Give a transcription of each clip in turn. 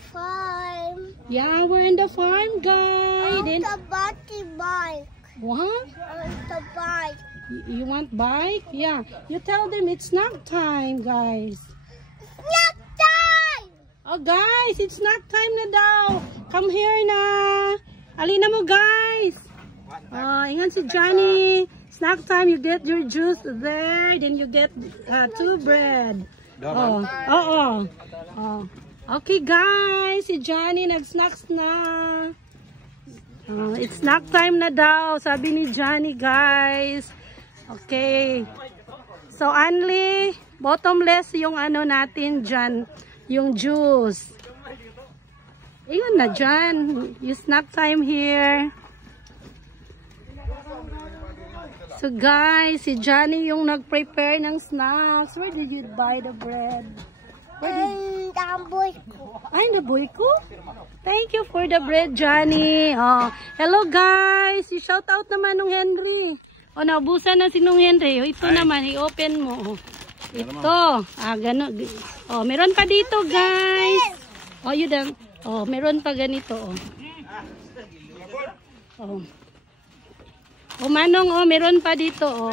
farm. Yeah, we're in the farm, guys. I want the bike. What? I want the bike. You want bike? Yeah. You tell them it's snack time, guys. Snack time! Oh, guys, it's snack time na daw. Come here na. Alina mo, guys. Oh, ingat si Johnny. Snack time, you get your juice there. Then you get 2 bread. Oh, oh. Okay, guys. Si Johnny nag-snacks na. It's snack time na daw, sabi ni Johnny, guys. Okay. So, only bottomless yung ano natin dyan, yung juice. Ayun na dyan. Yung snack time here. So, guys, si Johnny yung nag-prepare ng snacks. Where did you buy the bread? Ay, naboy ko? Thank you for the bread, Johnny. Oh, hello, guys. I-shout out naman nung Henry. O, naubusan na si nung Henry. O, ito naman, i-open mo. Ito. Gano'n. O, meron pa dito, guys. O, yun lang. O, meron pa ganito, o. O. O, Manong, o, meron pa dito, o.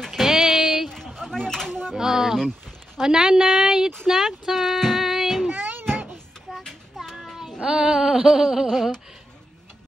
Okay. O, Nanay, it's snack time. Nana, it's snack time. Oh.